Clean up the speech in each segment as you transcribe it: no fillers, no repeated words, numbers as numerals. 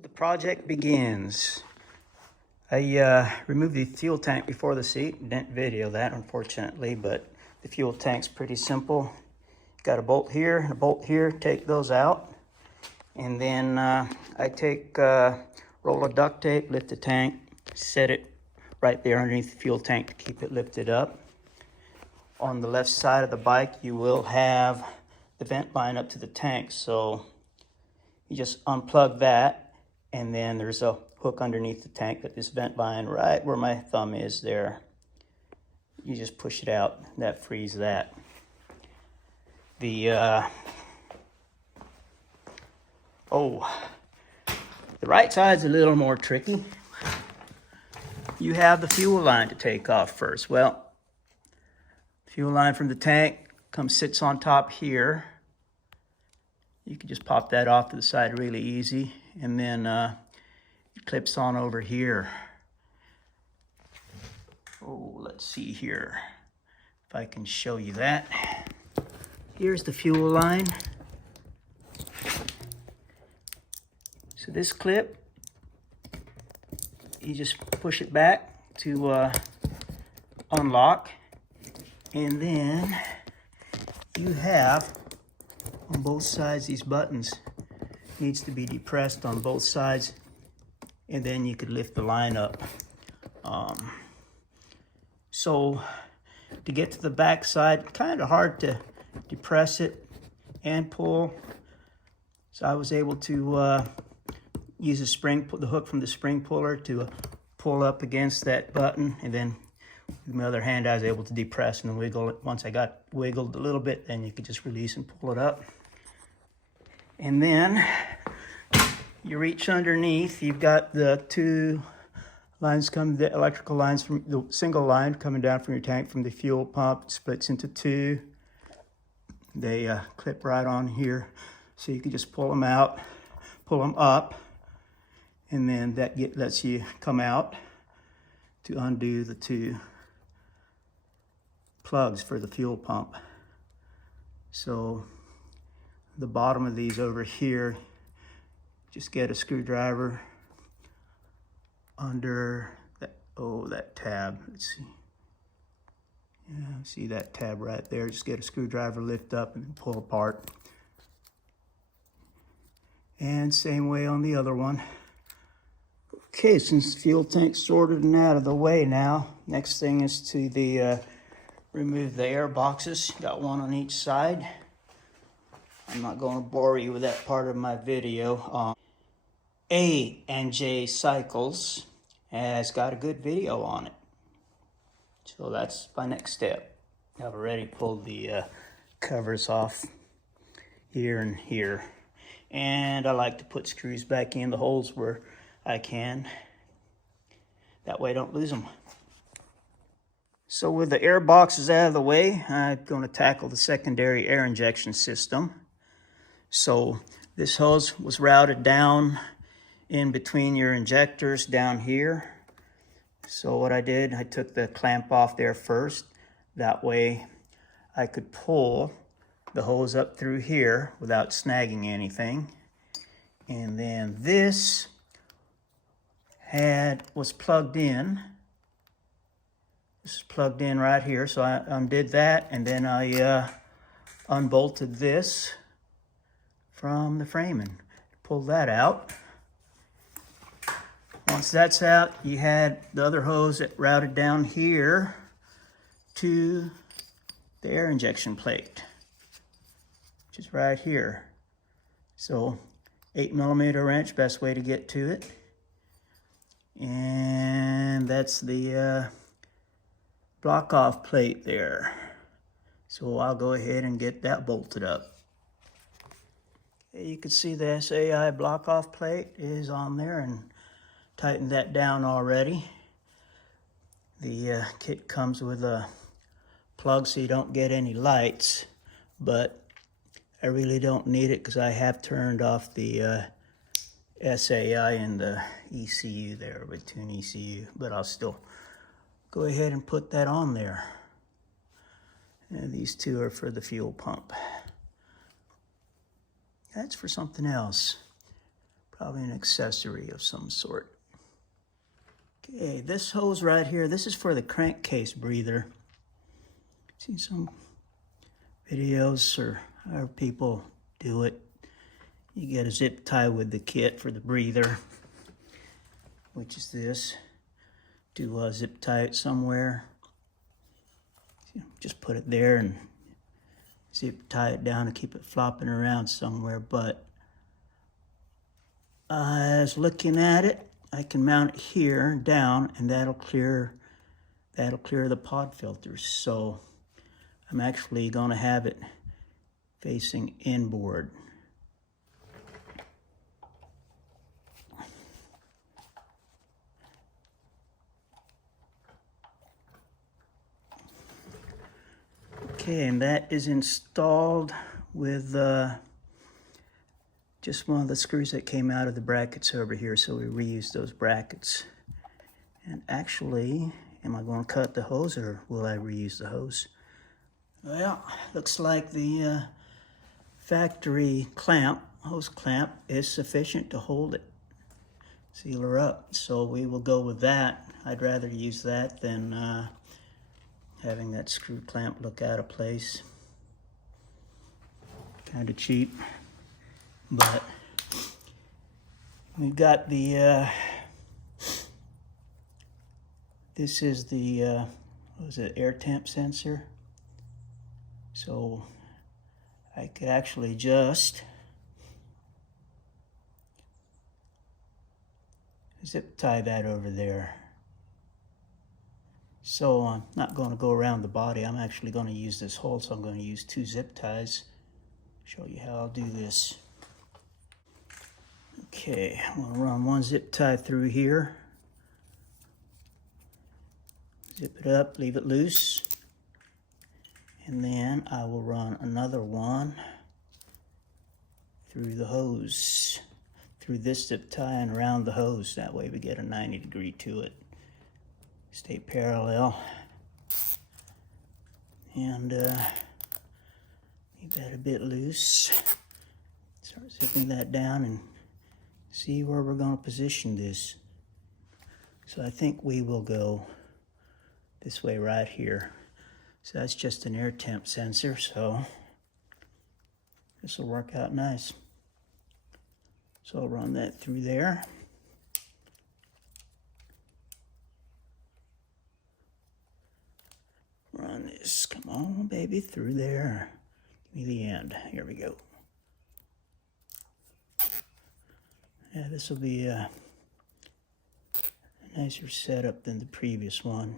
The project begins. I removed the fuel tank before the seat. Didn't video that, unfortunately, but the fuel tank's pretty simple. Got a bolt here and a bolt here. Take those out. And then I take a roll of duct tape, lift the tank, set it right there underneath the fuel tank to keep it lifted up. On the left side of the bike, you will have the vent line up to the tank. So you just unplug that, and then there's a hook underneath the tank that this vent line right where my thumb is there. You just push it out, that frees that. The right side's a little more tricky. You have the fuel line to take off first. Well, fuel line from the tank sits on top here. You can just pop that off to the side really easy, and then it clips on over here. Oh, let's see here if I can show you that. Here's the fuel line. So this clip, you just push it back to unlock, and then you have on both sides these buttons. Needs to be depressed on both sides, and then you could lift the line up. So to get to the back side, kind of hard to depress it and pull. So I was able to use the hook from the spring puller to pull up against that button, and then with my other hand I was able to depress and wiggle it. Once I got wiggled a little bit, then you could just release and pull it up. And then you reach underneath. You've got the two lines the electrical lines from the single line coming down from your tank from the fuel pump. It splits into two. They clip right on here, so you can just pull them out, pull them up, and then that lets you come out to undo the two plugs for the fuel pump. So the bottom of these over here, just get a screwdriver under that tab. Let's see. Yeah, see that tab right there? Just get a screwdriver, lift up, and pull apart. And same way on the other one. Okay, since the fuel tank's sorted and out of the way now, next thing is to remove the air boxes. Got one on each side. I'm not going to bore you with that part of my video. A&J Cycles has got a good video on it. So that's my next step. I've already pulled the covers off here and here. And I like to put screws back in the holes where I can. That way I don't lose them. So with the air boxes out of the way, I'm going to tackle the secondary air injection system. So this hose was routed down in between your injectors down here. So what I did, I took the clamp off there first. That way I could pull the hose up through here without snagging anything. And then this was plugged in. This is plugged in right here. So I undid that, and then I unbolted this from the framing. Pull that out. Once that's out, you had the other hose that routed down here to the air injection plate, which is right here. So 8mm wrench, best way to get to it. And that's the block off plate there. So I'll go ahead and get that bolted up. You can see the SAI block off plate is on there, and tightened that down already. The kit comes with a plug so you don't get any lights, but I really don't need it because I have turned off the SAI and the ECU there with tune ECU, but I'll still go ahead and put that on there. And these two are for the fuel pump. That's for something else. Probably an accessory of some sort. Okay, this hose right here, this is for the crankcase breather. Seen some videos or how people do it. You get a zip tie with the kit for the breather, which is this. Do zip tie it somewhere. Just put it there and zip tie it down to keep it flopping around somewhere. But I was looking at it, I can mount it here down, and that'll clear the pod filters. So I'm actually going to have it facing inboard. Okay, and that is installed with just one of the screws that came out of the brackets over here, so we reused those brackets. And actually, am I going to cut the hose or will I reuse the hose? Well, looks like the factory clamp, hose clamp, is sufficient to hold it, seal her up. So we will go with that. I'd rather use that than having that screw clamp look out of place. Kind of cheap, but we've got the this is the what was it, air temp sensor. So I could actually just zip tie that over there. So I'm not going to go around the body. I'm actually going to use this hole, so I'm going to use 2 zip ties. Show you how I'll do this. Okay, I'm going to run 1 zip tie through here. Zip it up, leave it loose. And then I will run another one through the hose, through this zip tie and around the hose. That way we get a 90-degree to it. Stay parallel. And leave that a bit loose. Start zipping that down and see where we're going to position this. So I think we will go this way right here. So that's just an air temp sensor, so this will work out nice. So I'll run that through there. Run this, come on baby, through there. Give me the end, here we go. Yeah, this will be a nicer setup than the previous one.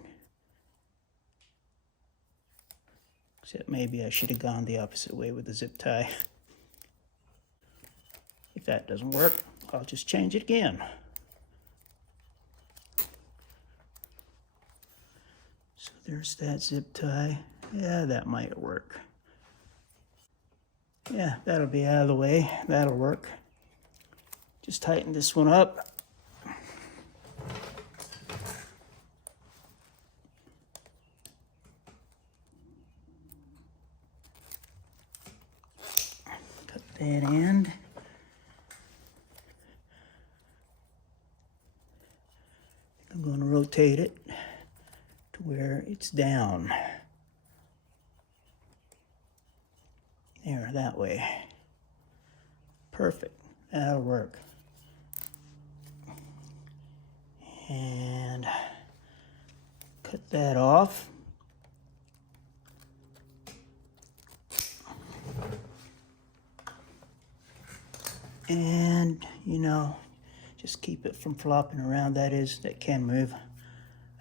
Except maybe I should have gone the opposite way with the zip tie. If that doesn't work, I'll just change it again. So there's that zip tie. Yeah, that might work. Yeah, that'll be out of the way. That'll work. Just tighten this one up. Cut that end. I'm going to rotate it to where it's down. There, that way. Perfect. That'll work. And cut that off. And, you know, just keep it from flopping around. That can move.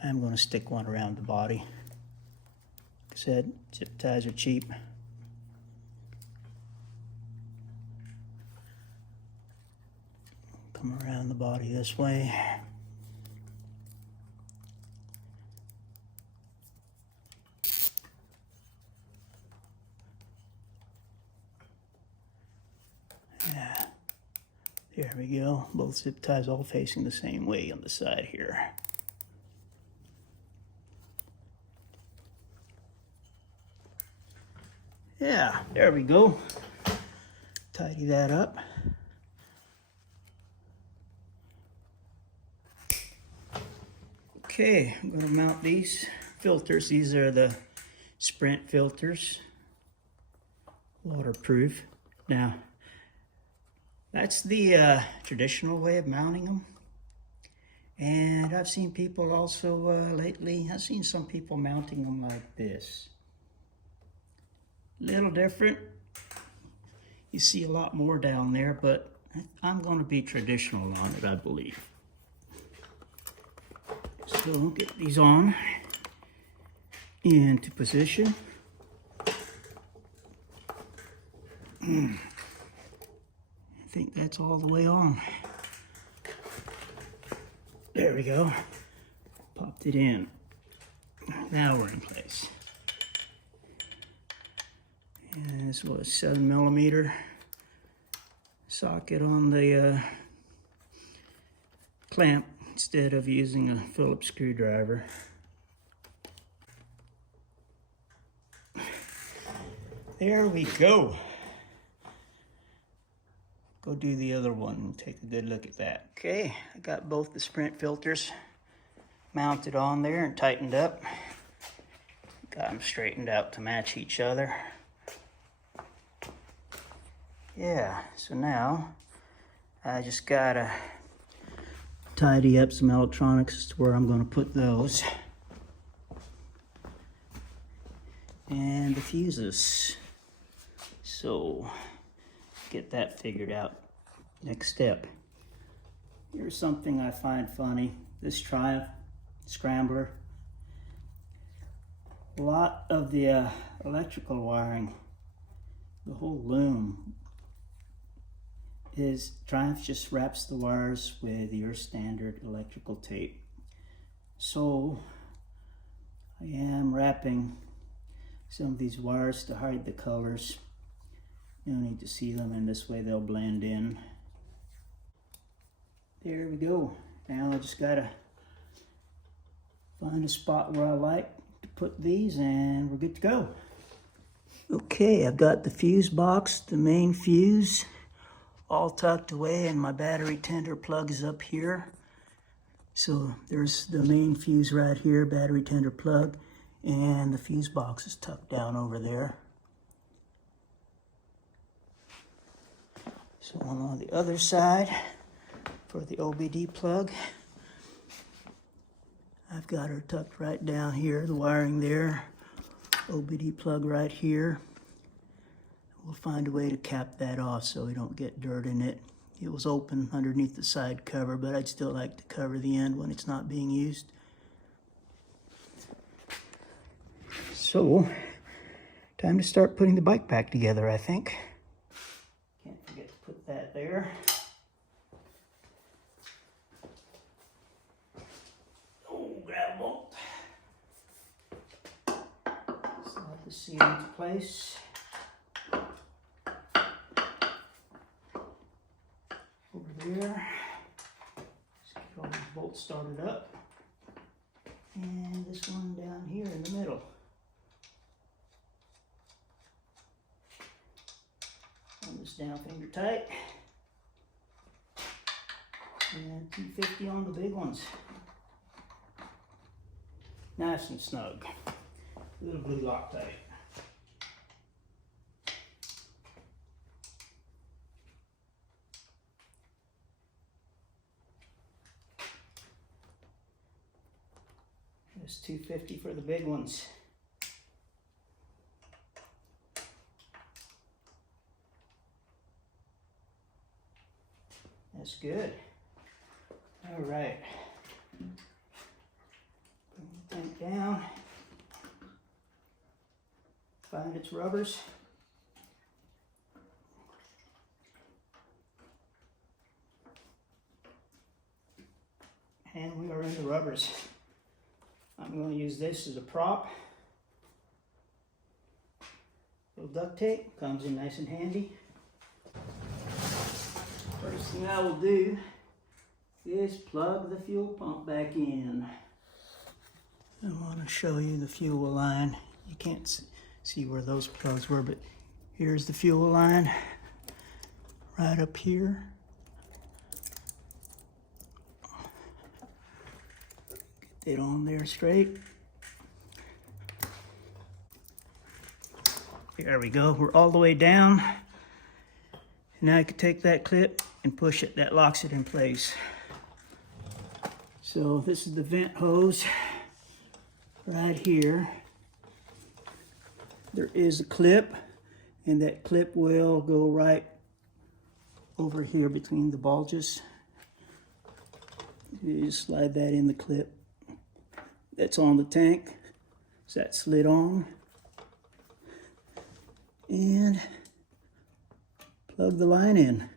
I'm going to stick one around the body. Like I said, zip ties are cheap. Come around the body this way. Yeah, there we go. Both zip ties all facing the same way on the side here. Yeah, there we go. Tidy that up. Okay, I'm gonna mount these filters. These are the Sprint filters, waterproof. Now, that's the traditional way of mounting them. And I've seen people also lately, I've seen some people mounting them like this. Little different. You see a lot more down there, but I'm going to be traditional on it, I believe. So get these on into position. I think that's all the way on. There we go. Popped it in. Now we're in place. And this was 7mm socket on the clamp instead of using a Phillips screwdriver. There we go. Go do the other one and take a good look at that. Okay, I got both the Sprint filters mounted on there and tightened up. Got them straightened out to match each other. Yeah, so now I just gotta tidy up some electronics as to where I'm gonna put those. And the fuses. So, get that figured out. Next step. Here's something I find funny. This Triumph scrambler. A lot of the electrical wiring, the whole loom, is Triumph just wraps the wires with your standard electrical tape. So I am wrapping some of these wires to hide the colors. You don't need to see them, and this way they'll blend in. There we go. Now I just gotta find a spot where I like to put these and we're good to go. Okay, I've got the fuse box, the main fuse, all tucked away, and my battery tender plug is up here. So there's the main fuse right here, battery tender plug, and the fuse box is tucked down over there. So on the other side, for the OBD plug, I've got her tucked right down here, the wiring there, OBD plug right here. We'll find a way to cap that off so we don't get dirt in it. It was open underneath the side cover, but I'd still like to cover the end when it's not being used. So, time to start putting the bike back together, I think. Can't forget to put that there. Oh, grab a bolt. Slide the seat into place. Over there. Just get all these bolts started up. And this one down here in the middle. On this down finger tight. And 250 on the big ones. Nice and snug. A little blue Loctite. Just 250 for the big ones. That's good. All right. Bring the tank down. Find its rubbers. And we are in the rubbers. I'm going to use this as a prop. Little duct tape, comes in nice and handy. First thing I will do is plug the fuel pump back in. I want to show you the fuel line. You can't see where those plugs were, but here's the fuel line right up here. Get it on there straight. There we go. We're all the way down. Now I can take that clip and push it. That locks it in place. So this is the vent hose right here. There is a clip, and that clip will go right over here between the bulges. You just slide that in the clip. That's on the tank. So that slid on. And plug the line in.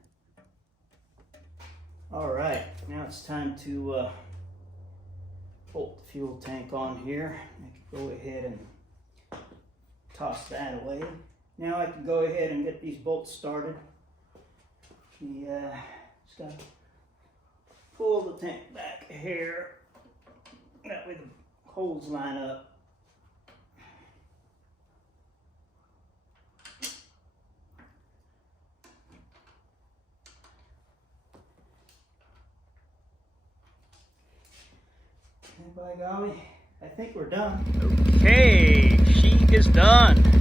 All right, now it's time to bolt the fuel tank on here. I can go ahead and toss that away. Now I can go ahead and get these bolts started. Just gotta pull the tank back here. That way the holes line up. And by golly, I think we're done. Okay, she is done.